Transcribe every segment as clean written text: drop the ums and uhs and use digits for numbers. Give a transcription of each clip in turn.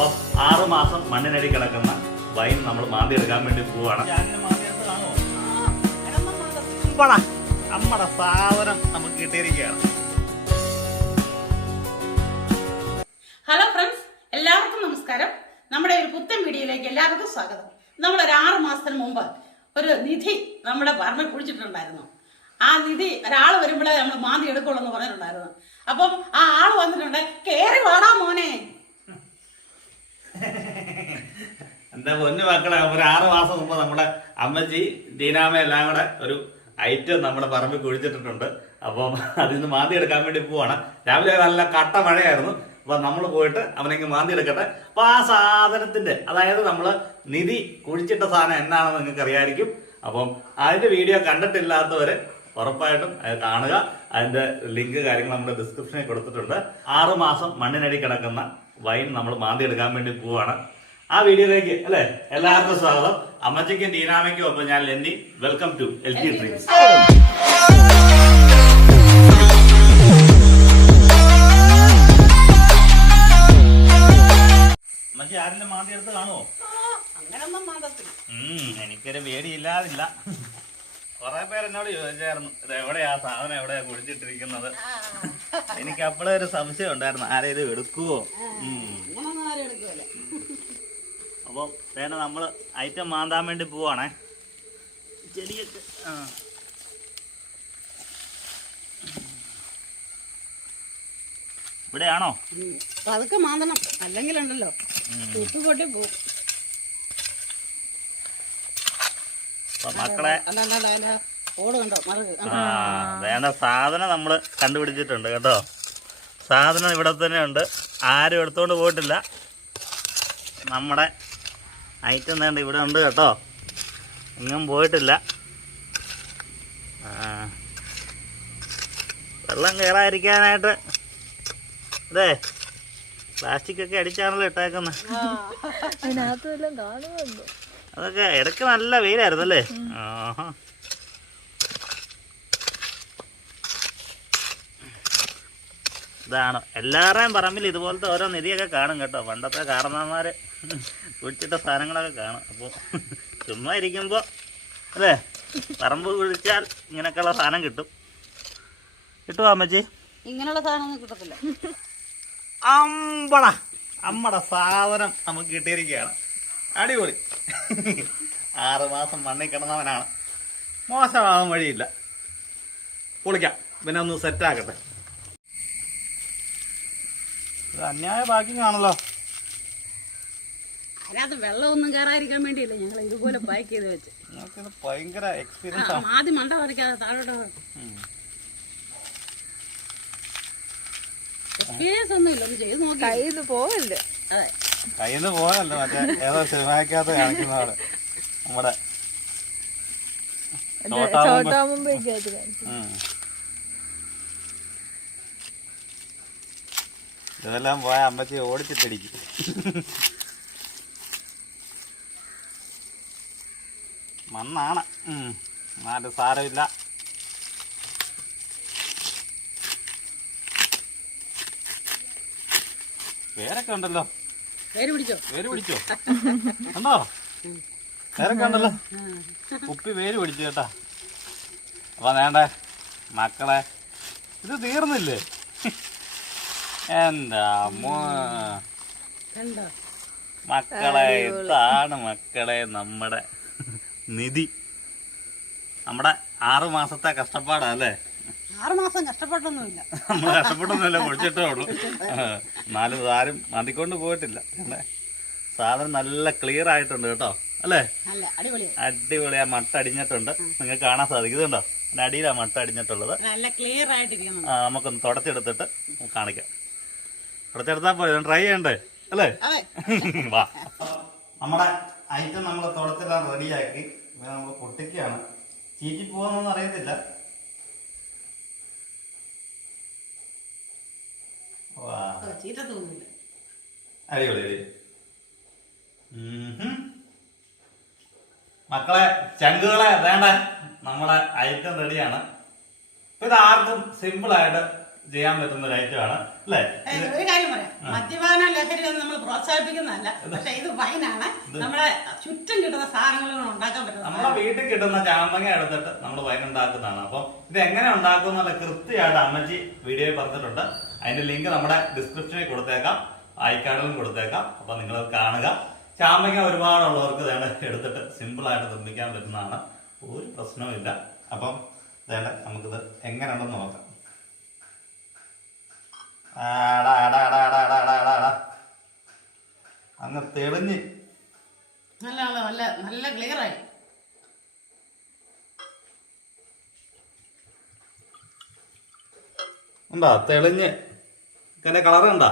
അപ്പം 6 മാസം മണ്ണിനടി കിടക്കുന്ന വൈൻ നമ്മൾ മാന്തി എടുക്കാൻ വേണ്ടി പോവാണ്. നമ്മുടെ സാധനം നമുക്ക് കിട്ടിയിരിക്കുകയാണ്. ഹലോ ഫ്രണ്ട്സ്, എല്ലാവർക്കും നമസ്കാരം. നമ്മുടെ ഒരു പുത്തൻ വീഡിയോയിലേക്ക് എല്ലാവർക്കും സ്വാഗതം. നമ്മളൊരു 6 മാസത്തിന് മുമ്പ് ഒരു നിധി നമ്മുടെ പറമ്പിൽ കുഴിച്ചിട്ടുണ്ടായിരുന്നു. ആ നിധി ഒരാൾ വരുമ്പോഴേ നമ്മൾ മാന്തി എടുക്കുള്ളൂ എന്ന് പറഞ്ഞിട്ടുണ്ടായിരുന്നു. അപ്പം ആ ആള് വന്നിട്ടുണ്ട്. കേറി വാടാ മോനെ. എന്താ പൊന്നു മക്കളെ, ഒരു 6 മാസം മുമ്പ് നമ്മുടെ അമ്മച്ചി ടീനാമ എല്ലാം കൂടെ ഒരു ഐറ്റം നമ്മുടെ പറമ്പിൽ കുഴിച്ചിട്ടിട്ടുണ്ട്. അപ്പം അതിൽ നിന്ന് മാന്തി എടുക്കാൻ വേണ്ടി പോവാണ്. രാവിലെ നല്ല കട്ട മഴയായിരുന്നു. അപ്പൊ നമ്മൾ പോയിട്ട് അവനെങ്കിൽ മാന്തി എടുക്കട്ടെ. അപ്പൊ ആ സാധനത്തിന്റെ, അതായത് നമ്മള് നിധി കുഴിച്ചിട്ട സാധനം എന്നാണെന്ന് നിങ്ങൾക്ക് അറിയായിരിക്കും. അപ്പം അതിന്റെ വീഡിയോ കണ്ടിട്ടില്ലാത്തവര് ഉറപ്പായിട്ടും അത് കാണുക. അതിന്റെ ലിങ്ക് കാര്യങ്ങൾ നമ്മുടെ ഡിസ്ക്രിപ്ഷനിൽ കൊടുത്തിട്ടുണ്ട്. 6 മാസം മണ്ണിനടി കിടക്കുന്ന വൈൻ നമ്മൾ മാന്തി എടുക്കാൻ വേണ്ടി പോവാണ്. ആ വീഡിയോയിലേക്ക് അല്ലെ എല്ലാവർക്കും സ്വാഗതം. അമ്മച്ചിക്കും ടീനാമയ്ക്കും ഒപ്പം ഞാൻ Lenny. Welcome to LT dreams. അമ്മച്ചി ആരെങ്കിലും മാന്തി എടുത്ത് കാണുമോ? എനിക്കൊരു പേടിയില്ലാതില്ല. കൊറേ പേര് എന്നോട് ചോദിച്ചായിരുന്നു ഇത് എവിടെയാ സാധനം, എവിടെയാ കുഴിച്ചിട്ടിരിക്കുന്നത്. എനിക്ക് അപ്പോഴേ ഒരു സംശയം ഉണ്ടായിരുന്നു, ആരെയും എടുക്കുവോ. അപ്പൊ വേണ്ട നമ്മള് ഐറ്റം മാന്താൻ വേണ്ടി പോവാണേ. ചെടിയൊക്കെ ഇവിടെയാണോ? അതൊക്കെ മാന്തണം, അല്ലെങ്കിലുണ്ടല്ലോ പൊട്ടി പോകും. മക്കളെ വേണ്ട സാധനം നമ്മള് കണ്ടുപിടിച്ചിട്ടുണ്ട് കേട്ടോ. സാധനം ഇവിടെ തന്നെ ഉണ്ട്, ആരും എടുത്തോണ്ട് പോയിട്ടില്ല. നമ്മുടെ ഐറ്റം വേണ്ട ഇവിടെ ഉണ്ട് കേട്ടോ, എങ്ങും പോയിട്ടില്ല. വെള്ളം കയറാതിരിക്കാനായിട്ട് അതെ പ്ലാസ്റ്റിക് ഒക്കെ അടിച്ചാണല്ലോ ഇട്ടേക്കുന്നത്. അതൊക്കെ ഇടയ്ക്ക് നല്ല വെയിലായിരുന്നു അല്ലേ. ഇതാണ് എല്ലാവരുടെയും പറമ്പിൽ ഇതുപോലത്തെ ഓരോ നിധിയൊക്കെ കാണും കേട്ടോ. പണ്ടത്തെ കാരണവന്മാര് കുഴിച്ചിട്ട സാധനങ്ങളൊക്കെ കാണും. അപ്പോൾ ചുമ്മാ ഇരിക്കുമ്പോൾ അല്ലേ പറമ്പ് കുഴിച്ചാൽ ഇങ്ങനെയൊക്കെയുള്ള സാധനം കിട്ടും. കിട്ടുമോ അമ്മച്ചി? ഇങ്ങനെയുള്ള സാധനം കിട്ടത്തില്ല. നമ്മുടെ സാധനം നമുക്ക് കിട്ടിയിരിക്കുകയാണ്. അടിപൊളി. 6 മാസം മണ്ണിൽ കിടന്നവനാണ്, മോശമാകാൻ വഴിയില്ല. പൊളിക്കാം, പിന്നെ ഒന്ന് സെറ്റാക്കട്ടെ. ഇത് അന്യായ പാക്കിംഗ് ആണല്ലോ. അതിനകത്ത് വെള്ളമൊന്നും കയറാതിരിക്കാൻ വേണ്ടിയില്ല ഞങ്ങൾ ഇതുപോലെ പാക്ക് ചെയ്ത് വെച്ച്. ഭയങ്കര എക്സ്പീരിയൻസ്. ആദ്യം മണ്ട പറിക്കാതെ താഴോട്ട് എക്സ്പീരിയൻസ് ഒന്നുമില്ല, ഒന്ന് ചെയ്ത് നോക്കി. കയ്യിൽ പോകല്ല. അതെ, കയ്യിൽ നിന്ന് പോകല്ലോ. മറ്റേ ഏതോ സിനിമയ്ക്കകത്ത് കാണിക്കുന്നതാണ് നമ്മുടെ ഇതെല്ലാം പോയ അമ്മച്ചി ഓടിച്ചിട്ടടിക്കും. മണ്ണാണ്, നാല് സാരമില്ല. പേരൊക്കെ ഉണ്ടല്ലോ. പേര് പിടിച്ചോ ഉണ്ടോ? പേരൊക്കെ ഉണ്ടല്ലോ. കുപ്പി പേര് പിടിച്ചു കേട്ടാ. അപ്പൊ വേണ്ടേ മക്കളെ, ഇത് തീർന്നില്ലേ? എന്താ മക്കളെ, ഇതാണ് മക്കളെ നമ്മുടെ നിധി. നമ്മുടെ 6 മാസത്തെ കഷ്ടപ്പാടാ അല്ലേ. 6 മാസം കഷ്ടപ്പെട്ടൊന്നുമില്ല, നമ്മൾ കഷ്ടപ്പെട്ടൊന്നുമില്ല, കുഴിച്ചിട്ടേ ഉള്ളൂ. 4 ആരും മാന്തിക്കൊണ്ട് പോയിട്ടില്ല. സാധനം നല്ല ക്ലിയർ ആയിട്ടുണ്ട് കേട്ടോ അല്ലേ. അടിപൊളിയാ. മട്ട അടിഞ്ഞിട്ടുണ്ട്, നിങ്ങൾക്ക് കാണാൻ സാധിക്കുന്നുണ്ടോ? അടിയിലാ മട്ട അടിഞ്ഞിട്ടുള്ളത്. നമുക്കൊന്ന് തുടച്ചെടുത്തിട്ട് കാണിക്കാം. തുടച്ചെടുത്താൽ പോലെ ട്രൈ ചെയ്യണ്ടേ അല്ലേ. വാ, നമ്മുടെ ഐറ്റം നമ്മൾ തുടച്ചെല്ലാം റെഡിയാക്കി നമ്മൾ പൊട്ടിക്കുകയാണ്. ചീറ്റി പോകാന്നൊന്നും അറിയത്തില്ല. അടിപൊളി. മക്കളെ ചങ്കുകളെ വേണ്ട, നമ്മുടെ ഐറ്റം റെഡിയാണ്. ഇത് ആർക്കും സിമ്പിൾ ആയിട്ട് ചെയ്യാൻ പറ്റുന്ന ഒരു ഐറ്റമാണ് അല്ലേ? ഒരു കാര്യം പറയാം, മദ്യപാന ലഹരി ഒന്നും നമ്മൾ പ്രോത്സാഹിപ്പിക്കുന്നതല്ല. പക്ഷെ ഇത് വൈനാണ്. നമ്മളെ ചുറ്റും കിട്ടുന്ന സാധനങ്ങൾ ഉണ്ടാക്കാൻ പറ്റുന്നത്. നമ്മുടെ വീട്ടിൽ കിട്ടുന്ന ചാമ്പങ്ങ എടുത്തിട്ട് നമ്മൾ വൈൻ ഉണ്ടാക്കുന്നതാണ്. അപ്പം ഇത് എങ്ങനെ ഉണ്ടാക്കും എന്നുള്ള കൃത്യമായിട്ട് അമ്മച്ചി വീഡിയോയിൽ പറഞ്ഞിട്ടുണ്ട്. അതിന്റെ ലിങ്ക് നമ്മുടെ ഡിസ്ക്രിപ്ഷനിൽ കൊടുത്തേക്കാം, ഐക്കാർഡിലും കൊടുത്തേക്കാം. അപ്പൊ നിങ്ങൾ കാണുക. ചാമ്പങ്ങ ഒരുപാടുള്ളവർക്ക് ഇതാണ് എടുത്തിട്ട് സിമ്പിൾ ആയിട്ട് നിർമ്മിക്കാൻ പറ്റുന്നതാണ്. ഒരു പ്രശ്നവും ഇല്ല. അപ്പം ഇതേണ്ട നമുക്കിത് എങ്ങനെയുണ്ടെന്ന് നോക്കാം. അങ്ങ് തെളിഞ്ഞ് നല്ല നല്ല നല്ല ക്ലിയർ ആയി. ഉണ്ടാ തെളിഞ്ഞ് ഇതിന്റെ കളർ ഉണ്ടാ.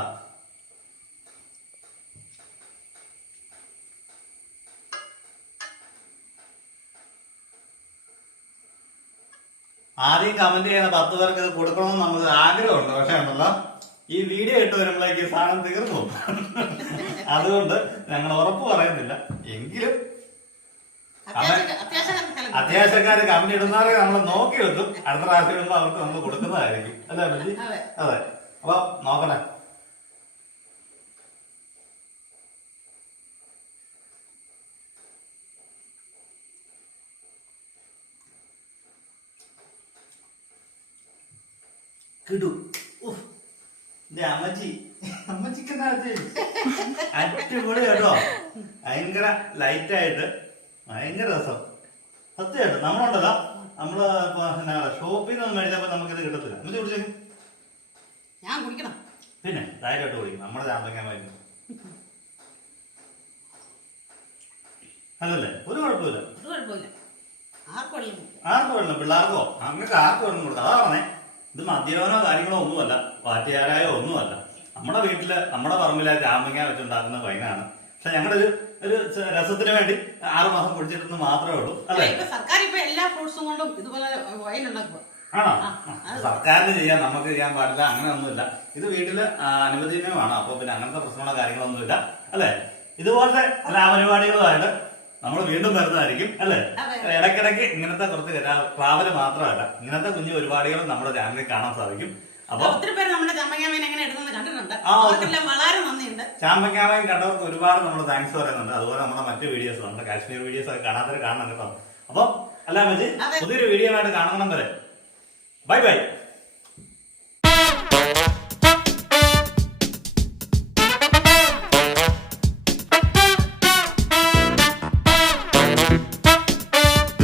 ആദ്യം കമന്റ് ചെയ്യുന്ന 10 പേർക്ക് ഇത് കൊടുക്കണമെന്ന് നമുക്ക് ആഗ്രഹമുണ്ട്. പക്ഷെ ഉണ്ടല്ലോ ഈ വീഡിയോ ഇട്ട് വരുമ്പോഴേക്ക് സാധനം തീർന്നു. അതുകൊണ്ട് ഞങ്ങൾ ഉറപ്പ് പറയുന്നില്ല. എങ്കിലും അത്യാവശ്യക്കാര് കമന്റ് ഇടുന്നവരെ നമ്മൾ നോക്കി വെക്കും. അടുത്ത പ്രാവശ്യം ഇടുമ്പോ അവർക്ക് നമ്മൾ കൊടുക്കുന്നതായിരിക്കും അല്ലേ പറ്റി? അതെ. അപ്പൊ നോക്കണേ. കിടു അമ്മച്ചിക്ക് എന്താ അടിപൊളി കേട്ടോ. ഭയങ്കര ലൈറ്റായിട്ട് ഭയങ്കര രസം. സത്യമായിട്ട് നമ്മളുണ്ടല്ലോ നമ്മള് ഷോപ്പിൽ നിന്ന് മേടിച്ചപ്പോ നമുക്കിത് കിട്ടത്തില്ല. അമ്മച്ചി കുടിച്ചേക്കും. ഞാൻ കുടിക്കണം. പിന്നെ ധൈര്യമായിട്ട് കുടിക്കും. നമ്മുടെ ചാമ്പങ്ങ വാങ്ങി അതല്ലേ, ഒരു കുഴപ്പമില്ല. ആർക്കും വേണം, പിള്ളേർക്കോ അങ്ങനെയൊക്കെ ആർക്കും വേണം കൊടുക്കാം. അതാ പറഞ്ഞേ, ഇത് മദ്യപാനോ കാര്യങ്ങളോ ഒന്നുമല്ല, പാറ്റുകാരായോ ഒന്നുമല്ല. നമ്മുടെ വീട്ടില് നമ്മുടെ പറമ്പിലെ ചാമ്പങ്ങ വെച്ചുണ്ടാക്കുന്ന വൈനാണ്. പക്ഷെ ഞങ്ങളുടെ ഒരു രസത്തിന് വേണ്ടി 6 മാസം കുടിച്ചിട്ടെന്ന് മാത്രമേ ഉള്ളൂ അല്ലേ? സർക്കാർ ഇപ്പൊ എല്ലാ ഫ്രൂട്ട്സും കൊണ്ടും ഇതുപോലെ വൈൻ ഉണ്ടാക്കുക. ആണോ? സർക്കാരിന് ചെയ്യാൻ, നമുക്ക് ചെയ്യാൻ പാടില്ല, അങ്ങനെ ഒന്നുമില്ല. ഇത് വീട്ടില് അനുവദനീയമാണ്. അപ്പൊ പിന്നെ അങ്ങനത്തെ പ്രശ്നമുള്ള കാര്യങ്ങളൊന്നുമില്ല അല്ലെ? ഇതുപോലത്തെ കലാപരിപാടികളുമായിട്ട് നമ്മൾ വീണ്ടും വരുന്നതായിരിക്കും അല്ലെ? ഇടയ്ക്കിടയ്ക്ക് ഇങ്ങനത്തെ കുറച്ച് ട്രാവല് മാത്രമല്ല, ഇങ്ങനത്തെ കുഞ്ഞു പരിപാടികളും നമ്മുടെ ചാനലിൽ കാണാൻ സാധിക്കും. അപ്പൊ ഒത്തിരി പേര് നമ്മുടെ ചാമ്പങ്ങാമേൻ എങ്ങനെ എടുക്കുന്നത് കണ്ടിട്ടുണ്ട്. വളരെ നന്ദിയുണ്ട്. ചാമ്പങ്ങാമേൻ കണ്ടവർക്ക് ഒരുപാട് നമ്മൾ താങ്ക്സ് പറയുന്നുണ്ട്. അതുപോലെ നമ്മുടെ മറ്റു വീഡിയോസ്, നമ്മുടെ കാശ്മീർ വീഡിയോസ് ഒക്കെ കാണാത്തവർ കാണണം കേട്ടോ. അപ്പൊ അല്ല മച്ചി, പുതിയൊരു വീഡിയോ ആയിട്ട് കാണണം വരെ ബൈ ബൈ.